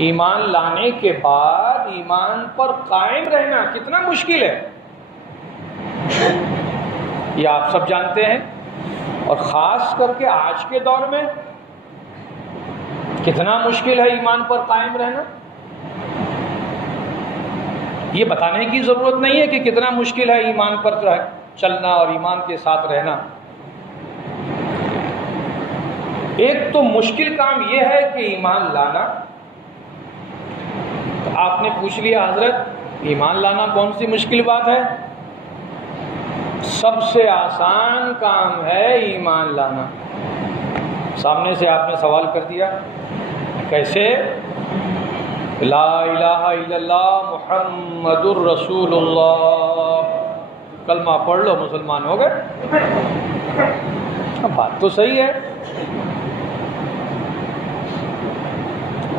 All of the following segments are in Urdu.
ایمان لانے کے بعد ایمان پر قائم رہنا کتنا مشکل ہے، یہ آپ سب جانتے ہیں، اور خاص کر کے آج کے دور میں کتنا مشکل ہے ایمان پر قائم رہنا۔ یہ بتانے کی ضرورت نہیں ہے کہ کتنا مشکل ہے ایمان پر چلنا اور ایمان کے ساتھ رہنا۔ ایک تو مشکل کام یہ ہے کہ ایمان لانا، تو آپ نے پوچھ لیا حضرت ایمان لانا کون سی مشکل بات ہے؟ سب سے آسان کام ہے ایمان لانا۔ سامنے سے آپ نے سوال کر دیا، کیسے؟ لا الہ الا اللہ محمد الرسول اللہ، کلمہ پڑھ لو مسلمان ہو گئے۔ بات تو صحیح ہے،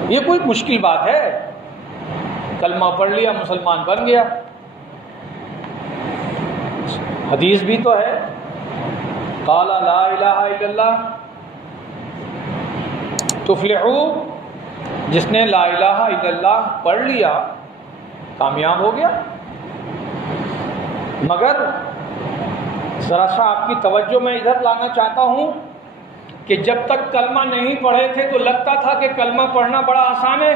یہ کوئی مشکل بات ہے؟ کلمہ پڑھ لیا مسلمان بن گیا۔ حدیث بھی تو ہے، قال لا الہ الا اللہ تفلحوا، جس نے لا الہ الا اللہ پڑھ لیا کامیاب ہو گیا۔ مگر ذرا سا آپ کی توجہ میں ادھر لانا چاہتا ہوں کہ جب تک کلمہ نہیں پڑھے تھے تو لگتا تھا کہ کلمہ پڑھنا بڑا آسان ہے،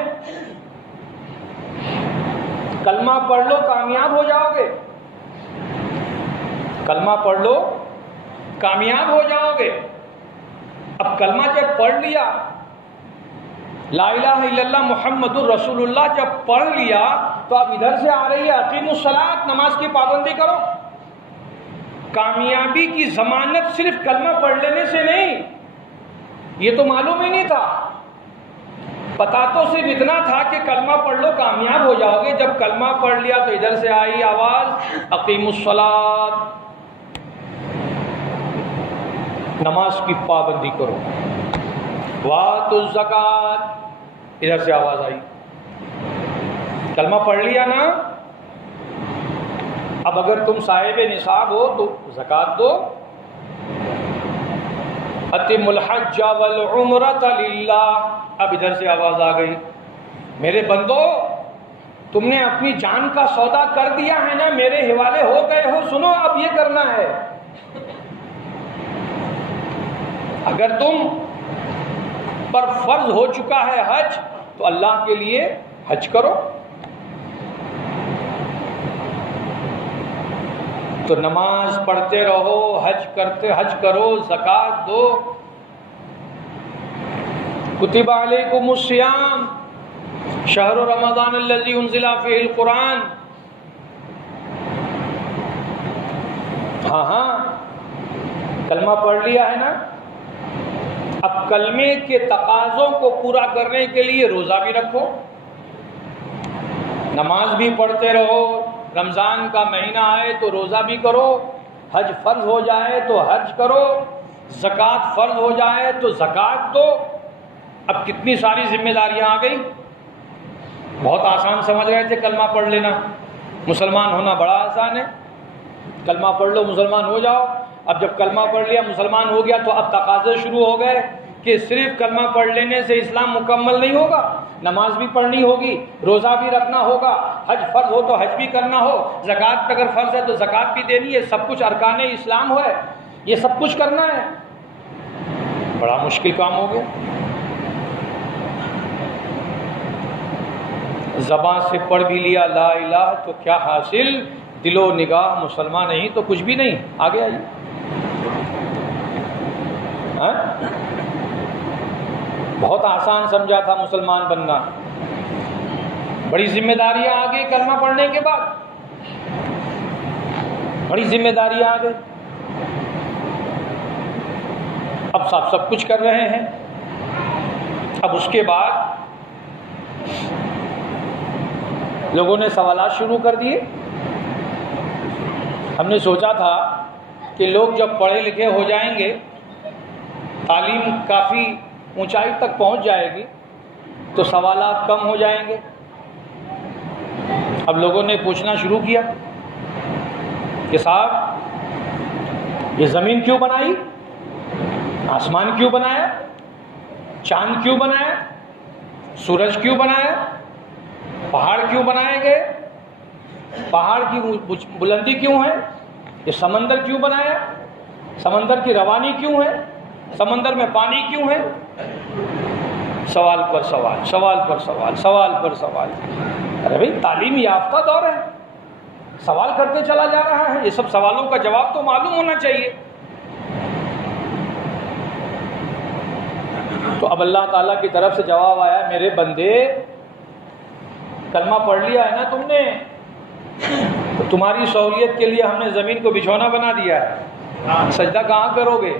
کلمہ پڑھ لو کامیاب ہو جاؤ گے، کلمہ پڑھ لو کامیاب ہو جاؤ گے۔ اب کلمہ جب پڑھ لیا، لا الہ الا اللہ محمد الرسول اللہ جب پڑھ لیا، تو اب ادھر سے آ رہی ہے اقیموا الصلاۃ، نماز کی پابندی کرو۔ کامیابی کی ضمانت صرف کلمہ پڑھ لینے سے نہیں، یہ تو معلوم ہی نہیں تھا، پتا تو صرف اتنا تھا کہ کلمہ پڑھ لو کامیاب ہو جاؤ گے۔ جب کلمہ پڑھ لیا تو ادھر سے آئی آواز اقیموا الصلاۃ، نماز کی پابندی کرو، وآتوا الزکوٰۃ، ادھر سے آواز آئی۔ کلمہ پڑھ لیا نا، اب اگر تم صاحب نصاب ہو تو زکوٰۃ دو۔ اتموا الحج والعمرۃ للہ، اب ادھر سے آواز آ گئی، میرے بندو تم نے اپنی جان کا سودا کر دیا ہے نا، میرے حوالے ہو گئے ہو، سنو اب یہ کرنا ہے۔ اگر تم پر فرض ہو چکا ہے حج تو اللہ کے لیے حج کرو، تو نماز پڑھتے رہو، حج کرو، زکوٰۃ دو۔ کتب علیکم الصیام شہر رمضان الذی انزل فیہ القرآن، ہاں کلمہ پڑھ لیا ہے نا، اب کلمے کے تقاضوں کو پورا کرنے کے لیے روزہ بھی رکھو، نماز بھی پڑھتے رہو، رمضان کا مہینہ آئے تو روزہ بھی کرو، حج فرض ہو جائے تو حج کرو، زکوٰۃ فرض ہو جائے تو زکوٰۃ دو۔ اب کتنی ساری ذمہ داریاں آ گئی۔ بہت آسان سمجھ رہے تھے کلمہ پڑھ لینا، مسلمان ہونا بڑا آسان ہے، کلمہ پڑھ لو مسلمان ہو جاؤ۔ اب جب کلمہ پڑھ لیا مسلمان ہو گیا تو اب تقاضے شروع ہو گئے کہ صرف کلمہ پڑھ لینے سے اسلام مکمل نہیں ہوگا، نماز بھی پڑھنی ہوگی، روزہ بھی رکھنا ہوگا، حج فرض ہو تو حج بھی کرنا ہو، زکوٰۃ اگر فرض ہے تو زکوٰۃ بھی دینی ہے، سب کچھ ارکان اسلام ہے، یہ سب کچھ کرنا ہے۔ بڑا مشکل کام ہو گیا۔ زبان سے پڑھ بھی لیا لا الہ تو کیا حاصل، دل و نگاہ مسلمان نہیں تو کچھ بھی نہیں۔ آگے آئیے، بہت آسان سمجھا تھا مسلمان بننا، بڑی ذمہ داریاں آ گئی کلمہ پڑھنے کے بعد، بڑی ذمہ داریاں آ گئی۔ اب سب کچھ کر رہے ہیں۔ اب اس کے بعد لوگوں نے سوالات شروع کر دیے۔ ہم نے سوچا تھا کہ لوگ جب پڑھے لکھے ہو جائیں گے، تعلیم کافی اونچائی تک پہنچ جائے گی تو سوالات کم ہو جائیں گے۔ اب لوگوں نے پوچھنا شروع کیا کہ صاحب یہ زمین کیوں بنائی، آسمان کیوں بنایا، چاند کیوں بنایا، سورج کیوں بنایا؟ پہاڑ کیوں بنائے گئے؟ پہاڑ کی بلندی کیوں ہے؟ یہ سمندر کیوں بنایا؟ سمندر کی روانی کیوں ہے؟ سمندر میں پانی کیوں ہے؟ سوال پر سوال، سوال پر سوال، سوال پر سوال۔ ارے بھائی تعلیم یافتہ دور ہے، سوال کرتے چلا جا رہا ہے، یہ سب سوالوں کا جواب تو معلوم ہونا چاہیے۔ تو اب اللہ تعالیٰ کی طرف سے جواب آیا، میرے بندے کلمہ پڑھ لیا ہے نا تم نے، تو تمہاری سہولیت کے لیے ہم نے زمین کو بچھونا بنا دیا ہے، سجدہ کہاں کرو گے؟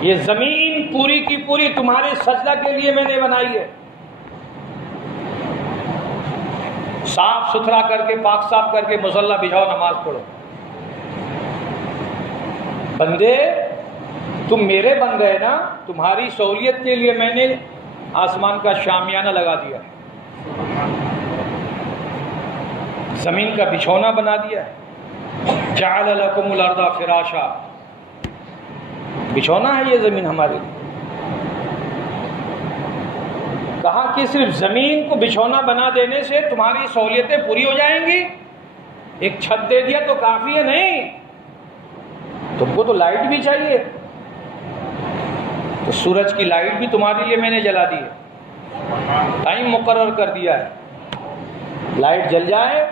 یہ زمین پوری کی پوری تمہارے سجدہ کے لیے میں نے بنائی ہے۔ صاف ستھرا کر کے، پاک صاف کر کے مصلی بچھاؤ، نماز پڑھو۔ بندے تم میرے بن گئے نا، تمہاری سہولیت کے لیے میں نے آسمان کا شامیانہ لگا دیا، زمین کا بچھونا بنا دیا۔ جعل لکم الارض فراشا، بچھونا ہے یہ زمین ہماری۔ کہا کہ صرف زمین کو بچھونا بنا دینے سے تمہاری سہولیتیں پوری ہو جائیں گی؟ ایک چھت دے دیا تو کافی ہے؟ نہیں، تم کو تو لائٹ بھی چاہیے، تو سورج کی لائٹ بھی تمہارے لیے میں نے جلا دی ہے، ٹائم مقرر کر دیا ہے، لائٹ جل جائے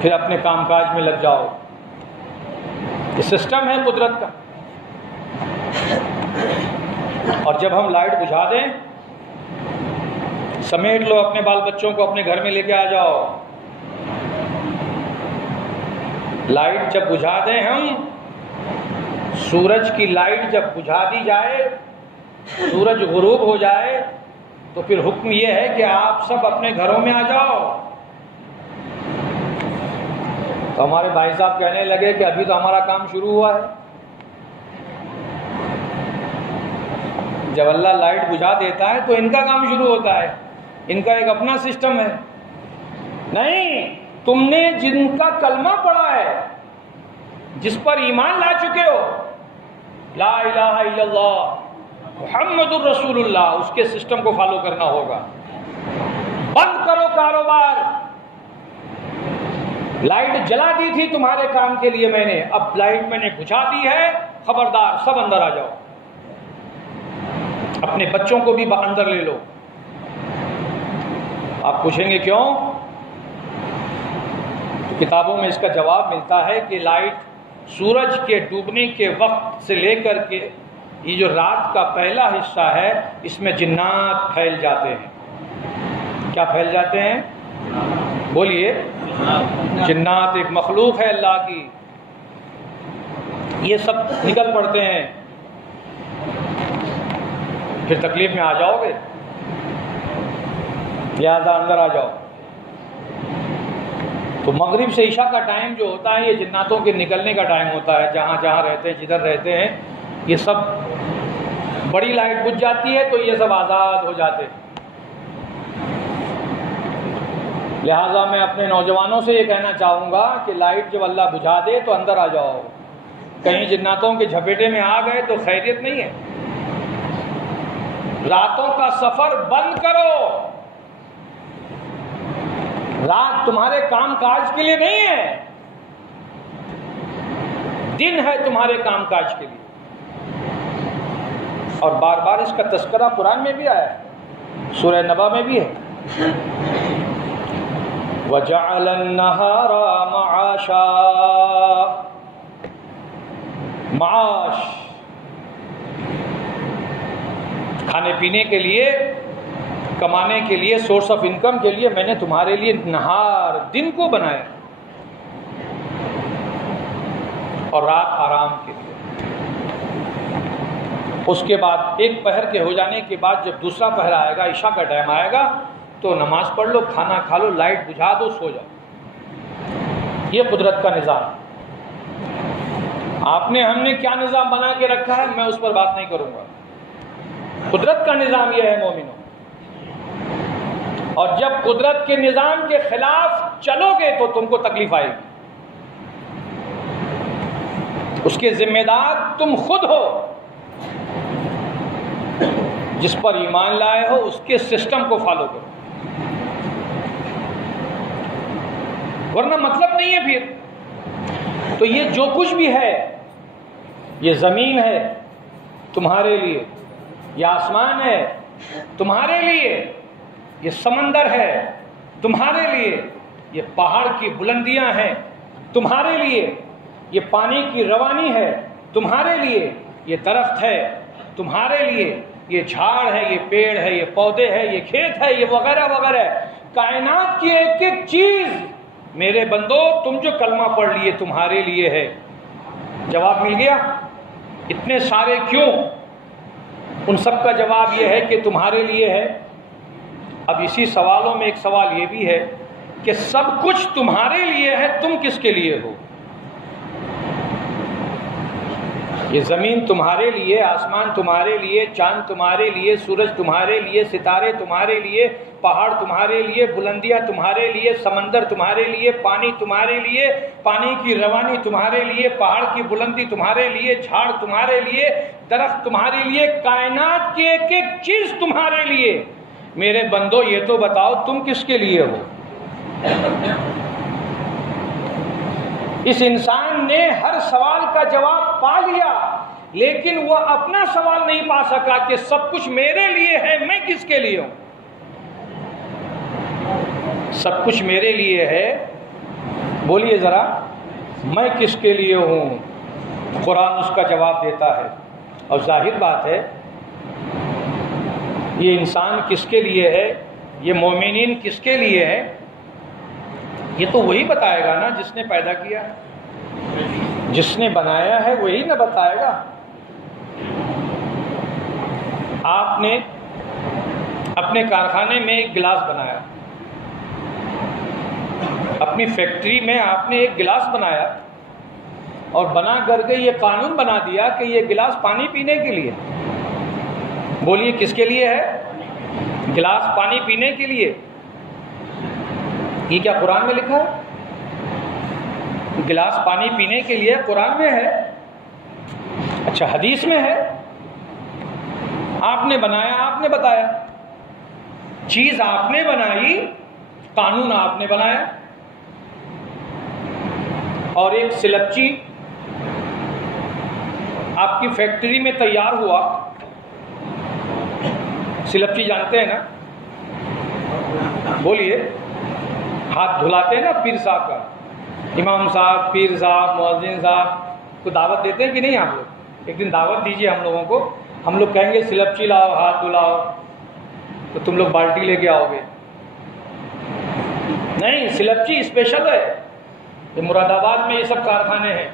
پھر اپنے کام کاج میں لگ جاؤ۔ یہ سسٹم ہے قدرت کا۔ اور جب ہم لائٹ بجھا دیں، سمیٹ لو اپنے بال بچوں کو، اپنے گھر میں لے کے آ جاؤ۔ لائٹ جب بجھا دیں ہم، سورج کی لائٹ جب بجھا دی جائے، سورج غروب ہو جائے، تو پھر حکم یہ ہے کہ آپ سب اپنے گھروں میں آ جاؤ۔ تو ہمارے بھائی صاحب کہنے لگے کہ ابھی تو ہمارا کام شروع ہوا ہے۔ جب اللہ لائٹ بجھا دیتا ہے تو ان کا کام شروع ہوتا ہے، ان کا ایک اپنا سسٹم ہے۔ نہیں، تم نے جن کا کلمہ پڑھا ہے، جس پر ایمان لا چکے ہو، لا الہ الا اللہ محمد الرسول اللہ، اس کے سسٹم کو فالو کرنا ہوگا۔ بند کرو کاروبار، لائٹ جلا دی تھی تمہارے کام کے لیے میں نے، اب لائٹ میں نے بجھا دی ہے، خبردار سب اندر آ جاؤ، اپنے بچوں کو بھی اندر لے لو۔ آپ پوچھیں گے کیوں؟ تو کتابوں میں اس کا جواب ملتا ہے کہ لائٹ سورج کے ڈوبنے کے وقت سے لے کر کے یہ جو رات کا پہلا حصہ ہے، اس میں جنات پھیل جاتے ہیں۔ کیا پھیل جاتے ہیں؟ بولیے۔ جنات ایک مخلوق ہے اللہ کی، یہ سب نکل پڑتے ہیں، پھر تکلیف میں آ جاؤ گے، لہذا اندر آ جاؤ۔ تو مغرب سے عشاء کا ٹائم جو ہوتا ہے، یہ جناتوں کے نکلنے کا ٹائم ہوتا ہے۔ جہاں جہاں رہتے ہیں، جدھر رہتے ہیں، یہ سب بڑی لائٹ بجھ جاتی ہے تو یہ سب آزاد ہو جاتے ہیں۔ لہٰذا میں اپنے نوجوانوں سے یہ کہنا چاہوں گا کہ لائٹ جب اللہ بجھا دے تو اندر آ جاؤ، کہیں جناتوں کے جھپیٹے میں آ گئے تو خیریت نہیں ہے۔ راتوں کا سفر بند کرو، رات تمہارے کام کاج کے لیے نہیں ہے، دن ہے تمہارے کام کاج کے لیے۔ اور بار بار اس کا تذکرہ قرآن میں بھی آیا ہے، سورہ نبا میں بھی ہے، وَجَعَلَ النَّهَارَ مَعَاشًا، معاش کھانے پینے کے لیے، کمانے کے لیے، سورس آف انکم کے لیے میں نے تمہارے لیے نہار دن کو بنایا، اور رات آرام کے لیے۔ اس کے بعد ایک پہر کے ہو جانے کے بعد جب دوسرا پہر آئے گا، عشاء کا ٹائم آئے گا، تو نماز پڑھ لو، کھانا کھا لو، لائٹ بجھا دو، سو جاؤ۔ یہ قدرت کا نظام۔ آپ نے ہم نے کیا نظام بنا کے رکھا ہے، میں اس پر بات نہیں کروں گا۔ قدرت کا نظام یہ ہے مومنوں، اور جب قدرت کے نظام کے خلاف چلو گے تو تم کو تکلیف آئے گی، اس کے ذمہ دار تم خود ہو۔ جس پر ایمان لائے ہو اس کے سسٹم کو فالو کرو، ورنہ مطلب نہیں ہے پھر۔ تو یہ جو کچھ بھی ہے، یہ زمین ہے تمہارے لیے، یہ آسمان ہے تمہارے لیے، یہ سمندر ہے تمہارے لیے، یہ پہاڑ کی بلندیاں ہیں تمہارے لیے، یہ پانی کی روانی ہے تمہارے لیے، یہ درخت ہے تمہارے لیے، یہ جھاڑ ہے، یہ پیڑ ہے، یہ پودے ہے، یہ کھیت ہے، یہ وغیرہ وغیرہ، کائنات کی ایک ایک چیز میرے بندو تم جو کلمہ پڑھ لیے تمہارے لیے ہے۔ جواب مل گیا؟ اتنے سارے کیوں؟ ان سب کا جواب یہ ہے کہ تمہارے لیے ہے۔ اب اسی سوالوں میں ایک سوال یہ بھی ہے کہ سب کچھ تمہارے لیے ہے، تم کس کے لیے ہو؟ یہ زمین تمہارے لیے، آسمان تمہارے لیے، چاند تمہارے لیے، سورج تمہارے لیے، ستارے تمہارے لیے، پہاڑ تمہارے لیے، بلندیاں تمہارے لیے، سمندر تمہارے لیے، پانی تمہارے لیے، پانی کی روانی تمہارے لیے، پہاڑ کی بلندی تمہارے لیے، جھاڑ تمہارے لیے، درخت تمہارے لیے، کائنات کی ایک ایک چیز تمہارے لیے۔ میرے بندو یہ تو بتاؤ تم کس کے لیے ہو؟ اس انسان نے ہر سوال کا جواب پا لیا، لیکن وہ اپنا سوال نہیں پا سکا کہ سب کچھ میرے لیے ہے، میں کس کے لیے ہوں؟ سب کچھ میرے لیے ہے، بولیے ذرا میں کس کے لیے ہوں؟ قرآن اس کا جواب دیتا ہے، اور ظاہر بات ہے یہ انسان کس کے لیے ہے، یہ مومنین کس کے لیے ہے، یہ تو وہی بتائے گا نا جس نے پیدا کیا ہے، جس نے بنایا ہے وہی نہ بتائے گا۔ آپ نے اپنے کارخانے میں ایک گلاس بنایا، اپنی فیکٹری میں آپ نے ایک گلاس بنایا، اور بنا کر کے یہ قانون بنا دیا کہ یہ گلاس پانی پینے کے لیے۔ بولیے کس کے لیے ہے؟ گلاس پانی پینے کے لیے۔ یہ کیا قرآن میں لکھا ہے؟ گلاس پانی پینے کے لیے قرآن میں ہے؟ اچھا حدیث میں ہے؟ آپ نے بنایا، آپ نے بتایا، چیز آپ نے بنائی، قانون آپ نے بنایا۔ اور ایک سلپچی آپ کی فیکٹری میں تیار ہوا، سلپچی جانتے ہیں نا؟ بولیے، ہاتھ دھلاتے ہیں نا پیر صاحب کا، امام صاحب، پیر صاحب، مؤذن صاحب کو دعوت دیتے ہیں کہ نہیں آپ لوگ؟ ایک دن دعوت دیجیے ہم لوگوں کو، ہم لوگ کہیں گے سلپچی لاؤ، ہاتھ دھلاؤ، تو تم لوگ بالٹی لے کے آؤ گے؟ نہیں، سلپچی اسپیشل ہے، یہ مراد آباد میں یہ سب کارخانے ہیں۔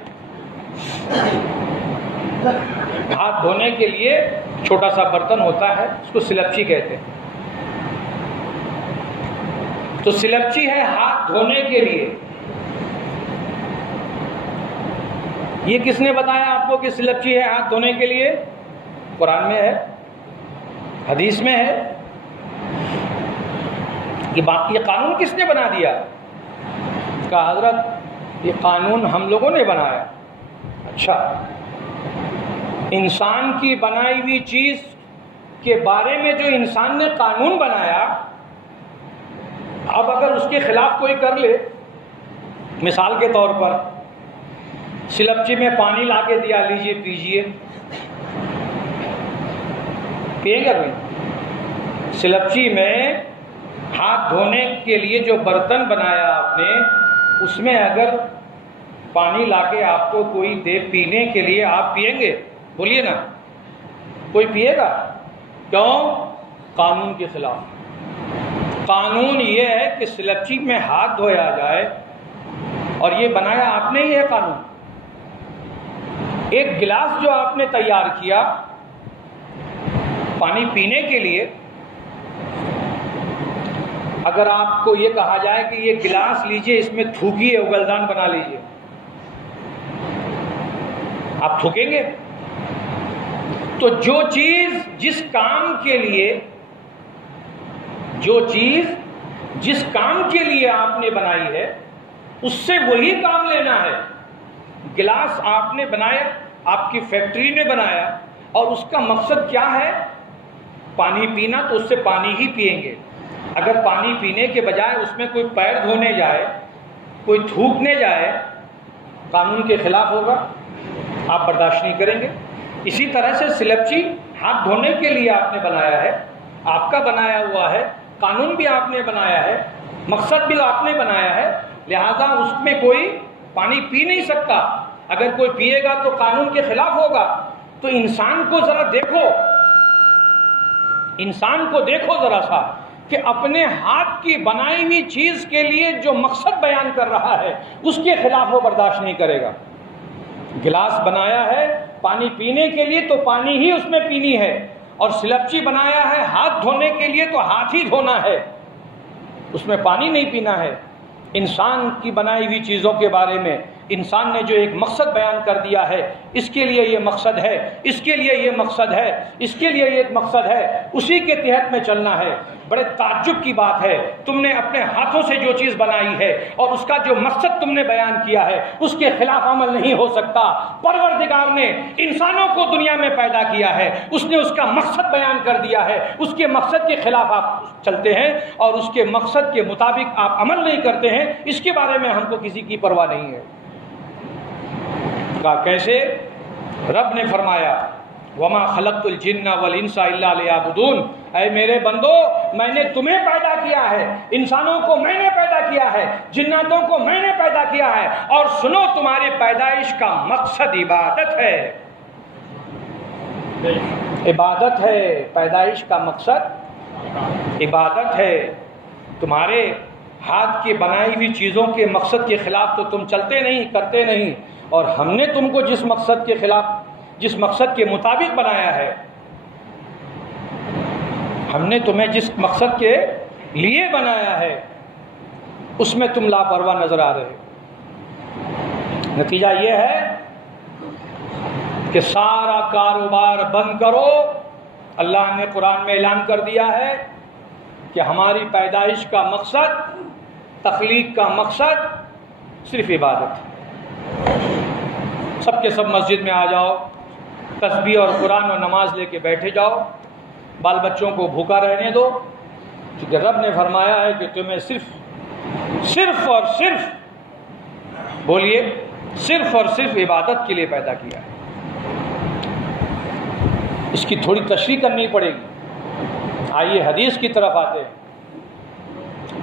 ہاتھ دھونے کے لیے چھوٹا سا برتن ہوتا ہے، اس کو سلپچی کہتے ہیں۔ تو سلپچی ہے ہاتھ دھونے کے لیے۔ یہ کس نے بتایا آپ کو کہ سلپچی ہے ہاتھ دھونے کے لیے؟ قرآن میں ہے، حدیث میں ہے۔ یہ قانون کس نے بنا دیا؟ کہا حضرت یہ قانون ہم لوگوں نے بنایا۔ اچھا، انسان کی بنائی ہوئی چیز کے بارے میں جو انسان نے قانون بنایا، اب اگر اس کے خلاف کوئی کر لے، مثال کے طور پر سلپچی میں پانی لا کے دیا، لیجیے پیجیے، پیئیں گے بھائی؟ سلپچی میں ہاتھ دھونے کے لیے جو برتن بنایا آپ نے، اس میں اگر پانی لا کے آپ کو کوئی دے پینے کے لیے، آپ پیئیں گے؟ بولیے نا، کوئی پیے گا؟ کیوں؟ قانون کے خلاف۔ قانون یہ ہے کہ سلپچی میں ہاتھ دھویا جائے، اور یہ بنایا آپ نے ہی ہے قانون۔ ایک گلاس جو آپ نے تیار کیا پانی پینے کے لیے، اگر آپ کو یہ کہا جائے کہ یہ گلاس لیجئے، اس میں تھوکیے، اگلدان بنا لیجئے، آپ تھوکیں گے؟ تو جو چیز جس کام کے لیے، جو چیز جس کام کے لیے آپ نے بنائی ہے، اس سے وہی کام لینا ہے۔ گلاس آپ نے بنایا، آپ کی فیکٹری نے بنایا، اور اس کا مقصد کیا ہے؟ پانی پینا تو اس سے پانی ہی پئیں گے. اگر پانی پینے کے بجائے اس میں کوئی پیر دھونے جائے، کوئی تھوکنے جائے، قانون کے خلاف ہوگا، آپ برداشت نہیں کریں گے. اسی طرح سے سلپچی ہاتھ دھونے کے لیے آپ نے بنایا ہے، آپ کا بنایا ہوا ہے، قانون بھی آپ نے بنایا ہے، مقصد بھی آپ نے بنایا ہے، لہذا اس میں کوئی پانی پی نہیں سکتا. اگر کوئی پیے گا تو قانون کے خلاف ہوگا. تو انسان کو ذرا دیکھو، انسان کو دیکھو ذرا سا کہ اپنے ہاتھ کی بنائی ہوئی چیز کے لیے جو مقصد بیان کر رہا ہے اس کے خلاف وہ برداشت نہیں کرے گا. گلاس بنایا ہے پانی پینے کے لیے تو پانی ہی اس میں پینی ہے، اور سلپچی بنایا ہے ہاتھ دھونے کے لیے تو ہاتھ ہی دھونا ہے، اس میں پانی نہیں پینا ہے. انسان کی بنائی ہوئی چیزوں کے بارے میں انسان نے جو ایک مقصد بیان کر دیا ہے، اس کے لیے یہ مقصد ہے، اس کے لیے یہ مقصد ہے، اس کے لیے یہ مقصد ہے، اسی کے تحت میں چلنا ہے. بڑے تعجب کی بات ہے، تم نے اپنے ہاتھوں سے جو چیز بنائی ہے اور اس کا جو مقصد تم نے بیان کیا ہے اس کے خلاف عمل نہیں ہو سکتا. پروردگار نے انسانوں کو دنیا میں پیدا کیا ہے، اس نے اس کا مقصد بیان کر دیا ہے، اس کے مقصد کے خلاف آپ چلتے ہیں اور اس کے مقصد کے مطابق آپ عمل نہیں کرتے ہیں، اس کے بارے میں ہم کو کسی کی پرواہ نہیں ہے. کہا کیسے؟ رب نے فرمایا وما خلقت الجن والانس الا لیعبدون، اے میرے بندو میں نے تمہیں پیدا کیا ہے، انسانوں کو میں نے پیدا کیا ہے، جناتوں کو میں نے پیدا کیا ہے، اور سنو تمہاری پیدائش کا مقصد عبادت ہے. عبادت ہے، پیدائش کا مقصد عبادت ہے. تمہارے ہاتھ کی بنائی ہوئی چیزوں کے مقصد کے خلاف تو تم چلتے نہیں، کرتے نہیں، اور ہم نے تم کو جس مقصد کے خلاف، جس مقصد کے مطابق بنایا ہے، ہم نے تمہیں جس مقصد کے لیے بنایا ہے اس میں تم لاپرواہ نظر آ رہے. نتیجہ یہ ہے کہ سارا کاروبار بند کرو. اللہ نے قرآن میں اعلان کر دیا ہے کہ ہماری پیدائش کا مقصد، تخلیق کا مقصد صرف عبادت ہے. سب کے سب مسجد میں آ جاؤ، تسبیح اور قرآن اور نماز لے کے بیٹھے جاؤ، بال بچوں کو بھوکا رہنے دو، کیونکہ رب نے فرمایا ہے کہ تمہیں صرف اور صرف، بولیے، صرف اور صرف عبادت کے لیے پیدا کیا ہے. اس کی تھوڑی تشریح کرنی پڑے گی. آئیے حدیث کی طرف آتے ہیں.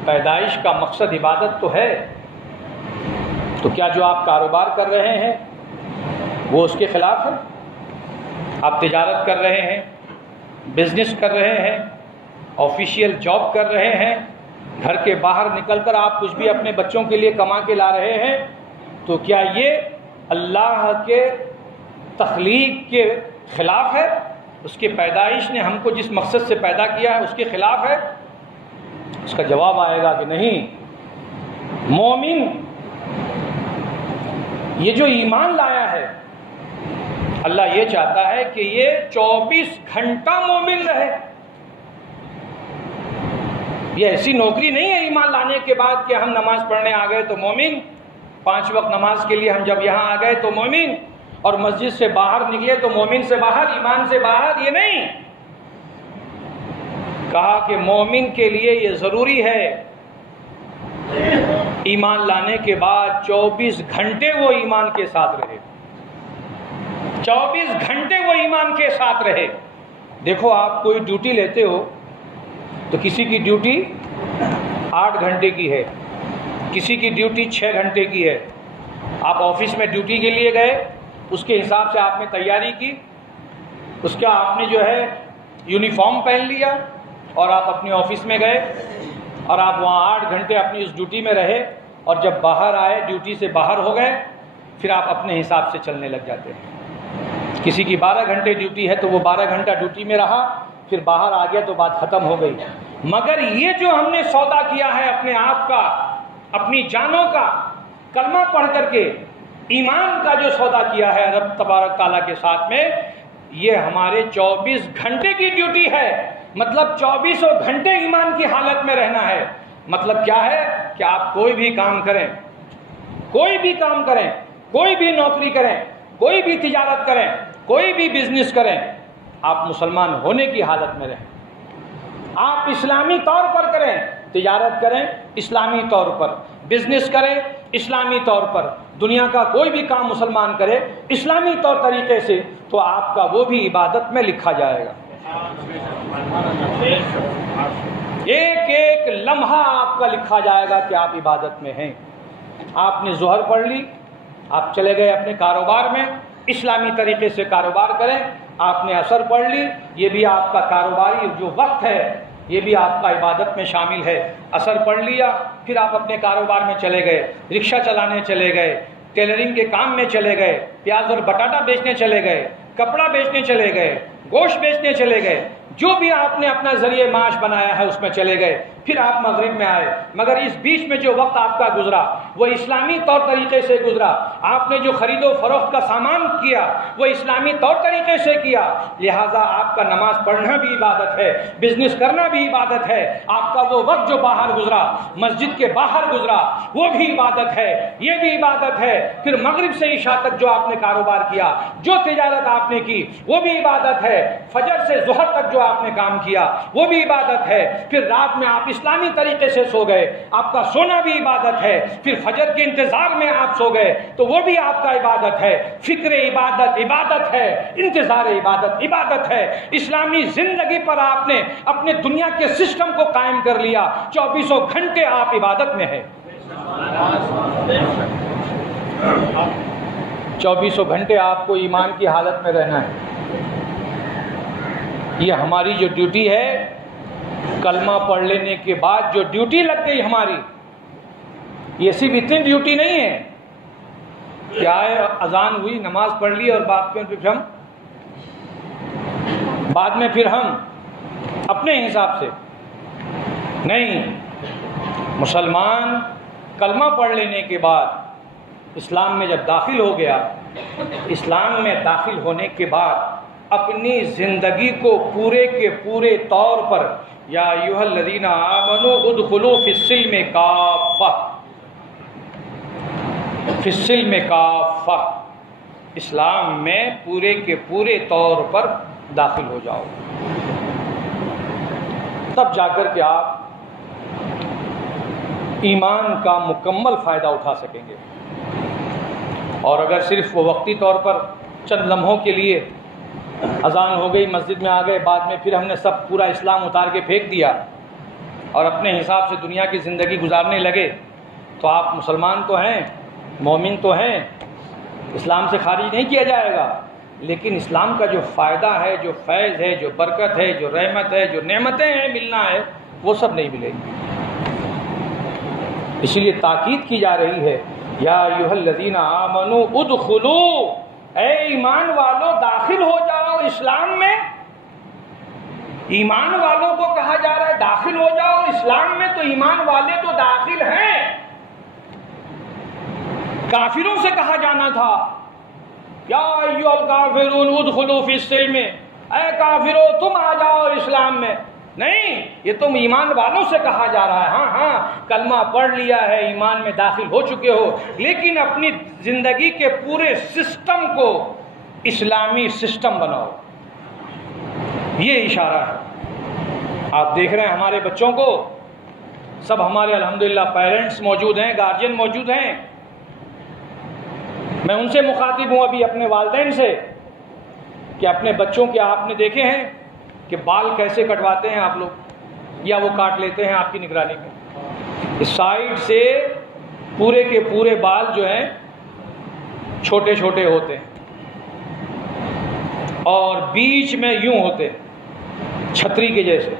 پیدائش کا مقصد عبادت تو ہے، تو کیا جو آپ کاروبار کر رہے ہیں وہ اس کے خلاف ہے؟ آپ تجارت کر رہے ہیں، بزنس کر رہے ہیں، آفیشیل جاب کر رہے ہیں، گھر کے باہر نکل کر آپ کچھ بھی اپنے بچوں کے لیے کما کے لا رہے ہیں، تو کیا یہ اللہ کے تخلیق کے خلاف ہے؟ اس کی پیدائش نے ہم کو جس مقصد سے پیدا کیا ہے اس کے خلاف ہے؟ اس کا جواب آئے گا کہ نہیں. مومن یہ جو ایمان لایا ہے، اللہ یہ چاہتا ہے کہ یہ 24 گھنٹہ مومن رہے. یہ ایسی نوکری نہیں ہے ایمان لانے کے بعد کہ ہم نماز پڑھنے آ گئے تو مومن، 5 وقت نماز کے لیے ہم جب یہاں آ گئے تو مومن، اور مسجد سے باہر نکلے تو مومن سے باہر، ایمان سے باہر. یہ نہیں کہا کہ مومن کے لیے یہ ضروری ہے ایمان لانے کے بعد 24 گھنٹے وہ ایمان کے ساتھ رہے، 24 گھنٹے وہ ایمان کے ساتھ رہے. دیکھو آپ کوئی ڈیوٹی لیتے ہو تو کسی کی ڈیوٹی 8 گھنٹے کی ہے، کسی کی ڈیوٹی 6 گھنٹے کی ہے. آپ آفس میں ڈیوٹی کے لیے گئے، اس کے حساب سے آپ نے تیاری کی، اس کا آپ نے جو ہے یونیفارم پہن لیا اور آپ اپنے آفس میں گئے اور آپ وہاں 8 گھنٹے اپنی اس ڈیوٹی میں رہے، اور جب باہر آئے، ڈیوٹی سے باہر ہو گئے، پھر آپ اپنے حساب سے چلنے لگ جاتے ہیں. کسی کی 12 گھنٹے ڈیوٹی ہے تو وہ 12 گھنٹہ ڈیوٹی میں رہا، پھر باہر آ گیا تو بات ختم ہو گئی. مگر یہ جو ہم نے سودا کیا ہے اپنے آپ کا، اپنی جانوں کا، کلمہ پڑھ کر کے ایمان کا جو سودا کیا ہے رب تبارک تعالیٰ کے ساتھ میں، یہ ہمارے 24 گھنٹے کی ڈیوٹی ہے. مطلب 24 گھنٹے ایمان کی حالت میں رہنا ہے. مطلب کیا ہے کہ آپ کوئی بھی کام کریں، کوئی بھی کام کریں، کوئی بھی نوکری کریں، کوئی بھی تجارت کریں، کوئی بھی بزنس کریں، آپ مسلمان ہونے کی حالت میں رہیں. آپ اسلامی طور پر کریں، تجارت کریں اسلامی طور پر، بزنس کریں اسلامی طور پر، دنیا کا کوئی بھی کام مسلمان کرے اسلامی طور طریقے سے، تو آپ کا وہ بھی عبادت میں لکھا جائے گا۔ ایک ایک لمحہ آپ کا لکھا جائے گا کہ آپ عبادت میں ہیں۔ آپ نے ظہر پڑھ لی، آپ چلے گئے اپنے کاروبار میں، اسلامی طریقے سے کاروبار کریں۔ آپ نے عصر پڑھ لی، یہ بھی آپ کا کاروباری جو وقت ہے یہ بھی آپ کا عبادت میں شامل ہے۔ عصر پڑھ لیا، پھر آپ اپنے کاروبار میں چلے گئے، رکشہ چلانے چلے گئے، ٹیلرنگ کے کام میں چلے گئے، پیاز اور بٹاٹا بیچنے چلے گئے، کپڑا بیچنے چلے گئے، گوشت بیچنے چلے گئے، جو بھی آپ نے اپنا ذریعہ معاش بنایا ہے اس میں چلے گئے، پھر آپ مغرب میں آئے، مگر اس بیچ میں جو وقت آپ کا گزرا وہ اسلامی طور طریقے سے گزرا۔ آپ نے جو خرید و فروخت کا سامان کیا وہ اسلامی طور طریقے سے کیا، لہٰذا آپ کا نماز پڑھنا بھی عبادت ہے، بزنس کرنا بھی عبادت ہے۔ آپ کا وہ وقت جو باہر گزرا، مسجد کے باہر گزرا، وہ بھی عبادت ہے، یہ بھی عبادت ہے۔ پھر مغرب سے عشاء تک جو آپ نے کاروبار کیا، جو تجارت آپ نے کی، وہ بھی عبادت ہے۔ فجر سے ظہر تک جو آپ نے کام کیا وہ بھی عبادت ہے۔ پھر رات میں آپ اسلامی طریقے سے سو گئے، آپ کا سونا بھی عبادت ہے۔ پھر فجر کے انتظار میں آپ سو گئے تو وہ بھی آپ کا عبادت ہے۔ فکر عبادت عبادت ہے، انتظار عبادت عبادت ہے۔ اسلامی زندگی پر آپ نے اپنے دنیا کے سسٹم کو قائم کر لیا، 24 گھنٹے آپ عبادت میں ہیں۔ 24 گھنٹے آپ کو ایمان کی حالت میں رہنا ہے۔ یہ ہماری جو ڈیوٹی ہے، کلمہ پڑھ لینے کے بعد جو ڈیوٹی لگ گئی ہماری، یہ صرف اتنی ڈیوٹی نہیں ہے کہ آئے اذان ہوئی نماز پڑھ لی اور بعد میں پھر ہم اپنے حساب سے نہیں۔ مسلمان کلمہ پڑھ لینے کے بعد اسلام میں جب داخل ہو گیا، اسلام میں داخل ہونے کے بعد اپنی زندگی کو پورے کے پورے طور پر یا ایھا الذین آمنوا ادخلوا فی السلم کافہ، فی السلم کافہ، اسلام میں پورے کے پورے طور پر داخل ہو جاؤ، تب جا کر کے آپ ایمان کا مکمل فائدہ اٹھا سکیں گے۔ اور اگر صرف وہ وقتی طور پر چند لمحوں کے لیے اذان ہو گئی، مسجد میں آ گئے، بعد میں پھر ہم نے سب پورا اسلام اتار کے پھینک دیا اور اپنے حساب سے دنیا کی زندگی گزارنے لگے، تو آپ مسلمان تو ہیں، مومن تو ہیں، اسلام سے خارج نہیں کیا جائے گا، لیکن اسلام کا جو فائدہ ہے، جو فیض ہے، جو برکت ہے، جو رحمت ہے، جو نعمتیں ہیں ملنا ہے، وہ سب نہیں ملے گی۔ اسی لیے تاکید کی جا رہی ہے، یا ایھا الذین آمنوا ادخلوا، اے ایمان والو داخل ہو جاؤ اسلام میں۔ ایمان والوں کو کہا جا رہا ہے داخل ہو جاؤ اسلام میں، تو ایمان والے تو داخل ہیں۔ کافروں سے کہا جانا تھا یا ایھا الکافرون ادخلوا فی السلم، اے کافروں تم آ جاؤ اسلام میں، نہیں، یہ تم ایمان والوں سے کہا جا رہا ہے۔ ہاں کلمہ پڑھ لیا ہے، ایمان میں داخل ہو چکے ہو، لیکن اپنی زندگی کے پورے سسٹم کو اسلامی سسٹم بناؤ، یہ اشارہ ہے۔ آپ دیکھ رہے ہیں ہمارے بچوں کو، سب ہمارے الحمدللہ پیرنٹس موجود ہیں، گارجین موجود ہیں، میں ان سے مخاطب ہوں ابھی اپنے والدین سے کہ اپنے بچوں کے آپ نے دیکھے ہیں کہ بال کیسے کٹواتے ہیں آپ لوگ، یا وہ کاٹ لیتے ہیں آپ کی نگرانی میں۔ اس سائڈ سے پورے کے پورے بال جو ہیں چھوٹے چھوٹے ہوتے ہیں اور بیچ میں یوں ہوتے ہیں چھتری کے جیسے۔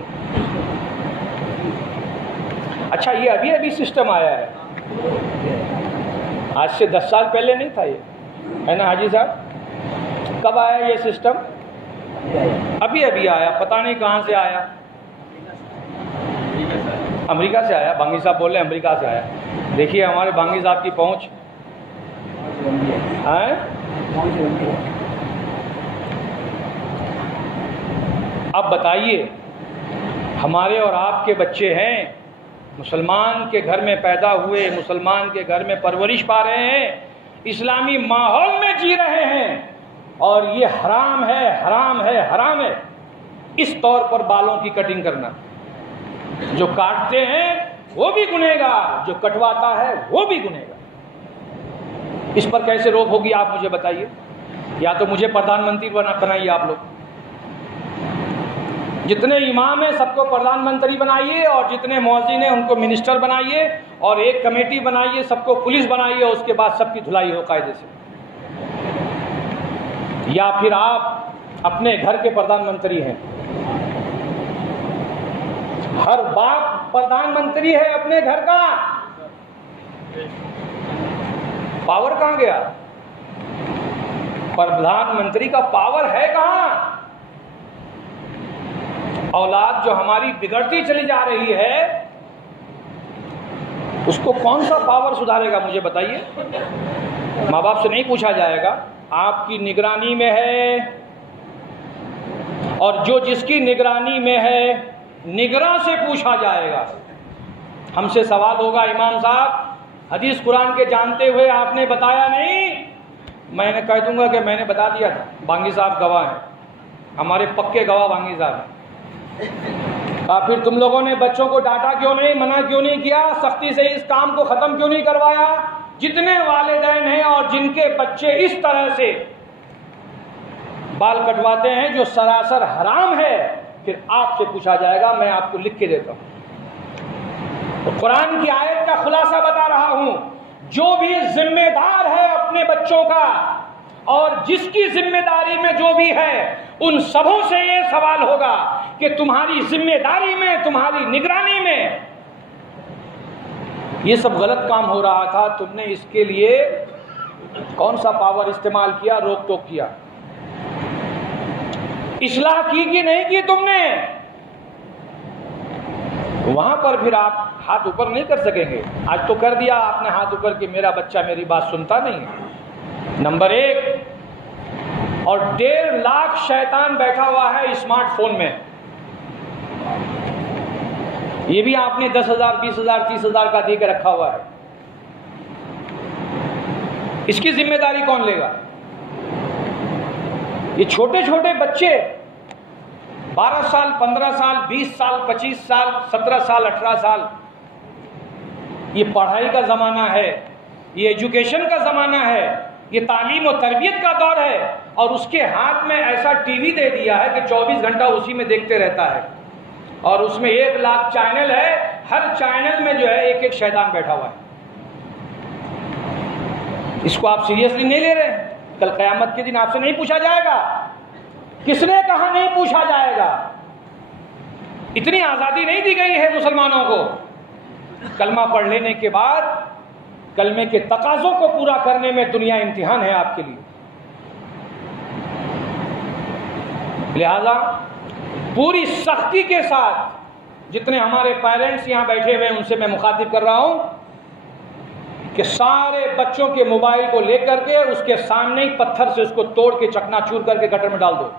اچھا یہ ابھی سسٹم آیا ہے، آج سے 10 سال پہلے نہیں تھا یہ، ہے نا حاجی صاحب؟ کب آیا یہ سسٹم؟ ابھی آیا، پتہ نہیں کہاں سے آیا، امریکہ سے آیا۔ بانگی صاحب بول رہے ہیں امریکہ سے آیا۔ دیکھیے ہمارے بانگی صاحب کی پہنچ، اب بتائیے ہمارے اور آپ کے بچے ہیں، مسلمان کے گھر میں پیدا ہوئے، مسلمان کے گھر میں پرورش پا رہے ہیں، اسلامی ماحول میں جی رہے ہیں، اور یہ حرام ہے، حرام ہے، حرام ہے اس طور پر بالوں کی کٹنگ کرنا۔ جو کاٹتے ہیں وہ بھی گنہگار، جو کٹواتا ہے وہ بھی گنہگار۔ اس پر کیسے روک ہوگی آپ مجھے بتائیے؟ یا تو مجھے پردھان منتری بنائیے آپ لوگ، جتنے امام ہیں سب کو پردھان منتری بنائیے، اور جتنے مؤذن ہیں ان کو منسٹر بنائیے، اور ایک کمیٹی بنائیے، سب کو پولیس بنائیے، اور اس کے بعد سب کی دھلائی ہو قاعدے سے۔ یا پھر آپ اپنے گھر کے پردھان منتری ہیں، ہر باپ پردھان منتری ہے اپنے گھر کا، پاور کہاں گیا؟ پردھان منتری کا پاور ہے کہاں؟ اولاد جو ہماری بگڑتی چلی جا رہی ہے اس کو کون سا پاور سدھارے گا مجھے بتائیے؟ ماں باپ سے نہیں پوچھا جائے گا، آپ کی نگرانی میں ہے، اور جو جس کی نگرانی میں ہے نگراں سے پوچھا جائے گا۔ ہم سے سوال ہوگا، امام صاحب حدیث قرآن کے جانتے ہوئے آپ نے بتایا نہیں، میں نے کہہ دوں گا کہ میں نے بتا دیا تھا، بانگی صاحب گواہ ہیں، ہمارے پکے گواہ بانگی صاحب ہیں۔ پھر تم لوگوں نے بچوں کو ڈانٹا کیوں نہیں، منع کیوں نہیں کیا، سختی سے اس کام کو ختم کیوں نہیں کروایا؟ جتنے والدین ہیں اور جن کے بچے اس طرح سے بال کٹواتے ہیں جو سراسر حرام ہے، پھر آپ سے پوچھا جائے گا۔ میں آپ کو لکھ کے دیتا ہوں، تو قرآن کی آیت کا خلاصہ بتا رہا ہوں، جو بھی ذمہ دار ہے اپنے بچوں کا اور جس کی ذمہ داری میں جو بھی ہے، ان سبوں سے یہ سوال ہوگا کہ تمہاری ذمہ داری میں، تمہاری نگرانی میں یہ سب غلط کام ہو رہا تھا، تم نے اس کے لیے کون سا پاور استعمال کیا، روک ٹوک کیا، اصلاح کی کہ نہیں کی تم نے؟ وہاں پر پھر آپ ہاتھ اوپر نہیں کر سکیں گے۔ آج تو کر دیا آپ نے ہاتھ اوپر کہ میرا بچہ میری بات سنتا نہیں ہے، نمبر ایک۔ اور 1.5 لاکھ شیطان بیٹھا ہوا ہے اسمارٹ فون میں، یہ بھی آپ نے 10,000 20,000 30,000 کا دے کے رکھا ہوا ہے، اس کی ذمہ داری کون لے گا؟ یہ چھوٹے چھوٹے بچے 12 سال 15 سال 20 سال 25 سال 17 سال 18 سال، یہ پڑھائی کا زمانہ ہے، یہ ایجوکیشن کا زمانہ ہے، یہ تعلیم و تربیت کا دور ہے، اور اس کے ہاتھ میں ایسا ٹی وی دے دیا ہے کہ 24 گھنٹہ اسی میں دیکھتے رہتا ہے، اور اس میں 1 لاکھ چینل ہے، ہر چینل میں جو ہے ایک ایک شیطان بیٹھا ہوا ہے۔ اس کو آپ سیریسلی نہیں لے رہے ہیں، کل قیامت کے دن آپ سے نہیں پوچھا جائے گا، کس نے کہا نہیں پوچھا جائے گا؟ اتنی آزادی نہیں دی گئی ہے مسلمانوں کو۔ کلمہ پڑھ لینے کے بعد کلمے کے تقاضوں کو پورا کرنے میں دنیا امتحان ہے آپ کے لیے، لہذا پوری سختی کے ساتھ جتنے ہمارے پیرنٹس یہاں بیٹھے ہوئے ہیں ان سے میں مخاطب کر رہا ہوں کہ سارے بچوں کے موبائل کو لے کر کے اس کے سامنے ہی پتھر سے اس کو توڑ کے چکنا چور کر کے گٹر میں ڈال دو۔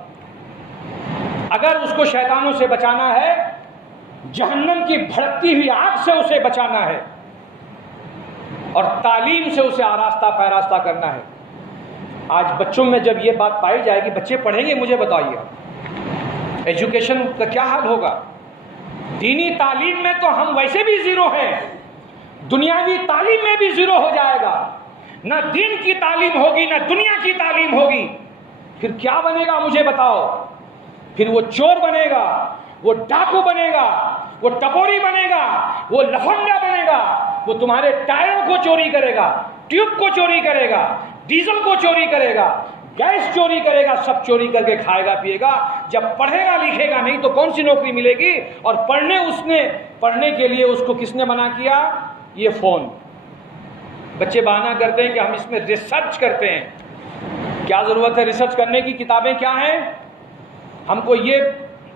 اگر اس کو شیطانوں سے بچانا ہے، جہنم کی بھڑکتی ہوئی آگ سے اسے بچانا ہے، اور تعلیم سے اسے آراستہ پیراستہ کرنا ہے۔ آج بچوں میں جب یہ بات پائی جائے گی، بچے پڑھیں گے، مجھے بتائیے ایجوکیشن کا کیا حال ہوگا؟ دینی تعلیم میں تو ہم ویسے بھی زیرو ہیں، دنیاوی تعلیم میں بھی زیرو ہو جائے گا، نہ دین کی تعلیم ہوگی نہ دنیا کی تعلیم ہوگی، پھر کیا بنے گا مجھے بتاؤ؟ پھر وہ چور بنے گا، وہ ڈاکو بنے گا، وہ ٹپوری بنے گا، وہ لفنگا بنے گا، وہ تمہارے ٹائروں کو چوری کرے گا، ٹیوب کو چوری کرے گا، ڈیزل کو چوری کرے گا، گیس چوری کرے گا، سب چوری کر کے کھائے گا پیے گا۔ جب پڑھے گا لکھے گا نہیں تو کون سی نوکری ملے گی؟ اور پڑھنے کے لیے اس کو کس نے منع کیا؟ یہ فون۔ بچے بہانہ کرتے ہیں کہ ہم اس میں ریسرچ کرتے ہیں۔ کیا ضرورت ہے ریسرچ کرنے کی؟ کتابیں کیا ہیں؟ ہم کو یہ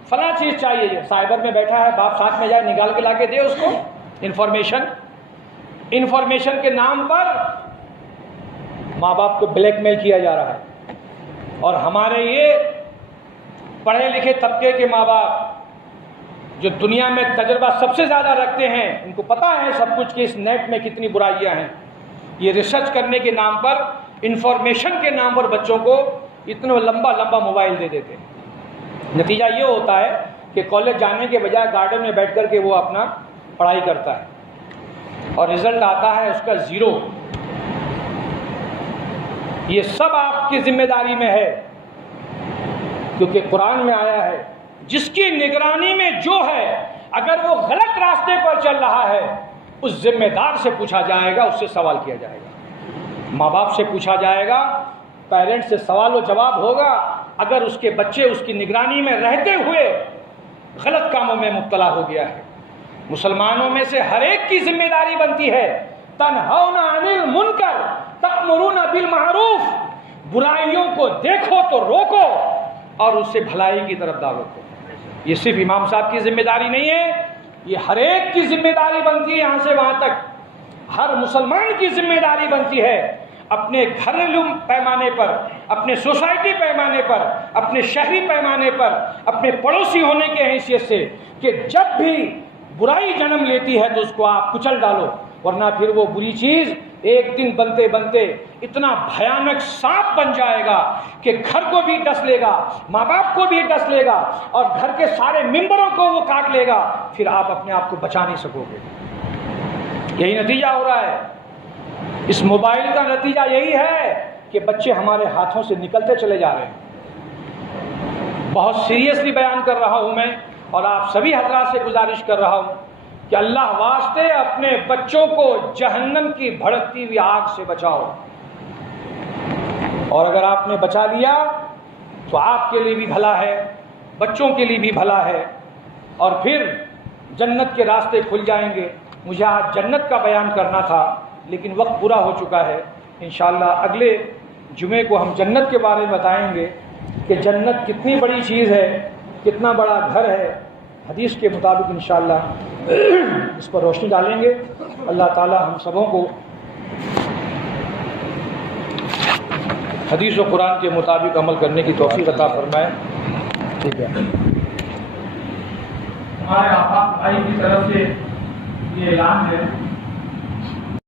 فلاں چیز چاہیے، سائبر میں بیٹھا ہے، باپ ساتھ میں جائے نکال کے لا کے دے اس کو انفارمیشن کے نام پر ماں باپ کو بلیک میل کیا جا رہا ہے۔ اور ہمارے یہ پڑھے لکھے طبقے کے ماں باپ جو دنیا میں تجربہ سب سے زیادہ رکھتے ہیں، ان کو پتہ ہے سب کچھ کہ اس نیٹ میں کتنی برائیاں ہیں، یہ ریسرچ کرنے کے نام پر، انفارمیشن کے نام پر بچوں کو اتنا لمبا موبائل دے دیتے ہیں۔ نتیجہ یہ ہوتا ہے کہ کالج جانے کے بجائے گارڈن میں بیٹھ کر کے وہ اپنا پڑھائی کرتا ہے اور رزلٹ آتا ہے اس کا 0۔ یہ سب آپ کی ذمہ داری میں ہے، کیونکہ قرآن میں آیا ہے جس کی نگرانی میں جو ہے اگر وہ غلط راستے پر چل رہا ہے اس ذمہ دار سے پوچھا جائے گا، اس سے سوال کیا جائے گا، ماں باپ سے پوچھا جائے گا، پیرنٹ سے سوال و جواب ہوگا اگر اس کے بچے اس کی نگرانی میں رہتے ہوئے غلط کاموں میں مبتلا ہو گیا ہے۔ مسلمانوں میں سے ہر ایک کی ذمہ داری بنتی ہے، تنہون عن المنکر تأمرون بالمعروف، برائیوں کو دیکھو تو روکو اور اس سے بھلائی کی طرف دعوت دو۔ یہ صرف امام صاحب کی ذمہ داری نہیں ہے، یہ ہر ایک کی ذمہ داری بنتی ہے، یہاں سے وہاں تک ہر مسلمان کی ذمہ داری بنتی ہے، اپنے گھریلو پیمانے پر، اپنے سوسائٹی پیمانے پر، اپنے شہری پیمانے پر، اپنے پڑوسی ہونے کے حیثیت سے، کہ جب بھی برائی جنم لیتی ہے تو اس کو آپ کچل ڈالو، ورنہ پھر وہ بری چیز ایک دن بنتے بنتے اتنا بھیانک سانپ بن جائے گا کہ گھر کو بھی ڈس لے گا، ماں باپ کو بھی ڈس لے گا اور گھر کے سارے ممبروں کو وہ کاٹ لے گا، پھر آپ اپنے آپ کو بچا نہیں سکو گے۔ یہی نتیجہ ہو رہا ہے، اس موبائل کا نتیجہ یہی ہے کہ بچے ہمارے ہاتھوں سے نکلتے چلے جا رہے ہیں۔ بہت سیریسلی بیان کر رہا ہوں میں، اور آپ سبھی حضرات سے گزارش کر رہا ہوں کہ اللہ واسطے اپنے بچوں کو جہنم کی بھڑکتی ہوئی آگ سے بچاؤ، اور اگر آپ نے بچا لیا تو آپ کے لیے بھی بھلا ہے، بچوں کے لیے بھی بھلا ہے، اور پھر جنت کے راستے کھل جائیں گے۔ مجھے آج جنت کا بیان کرنا تھا لیکن وقت پورا ہو چکا ہے، انشاءاللہ اگلے جمعے کو ہم جنت کے بارے میں بتائیں گے کہ جنت کتنی بڑی چیز ہے، کتنا بڑا گھر ہے، حدیث کے مطابق انشاءاللہ اس پر روشنی ڈالیں گے۔ اللہ تعالی ہم سبوں کو حدیث و قرآن کے مطابق عمل کرنے کی توفیق عطا فرمائے۔ ٹھیک ہے، ہمارے آفاق بھائی کی طرف سے یہ اعلان ہے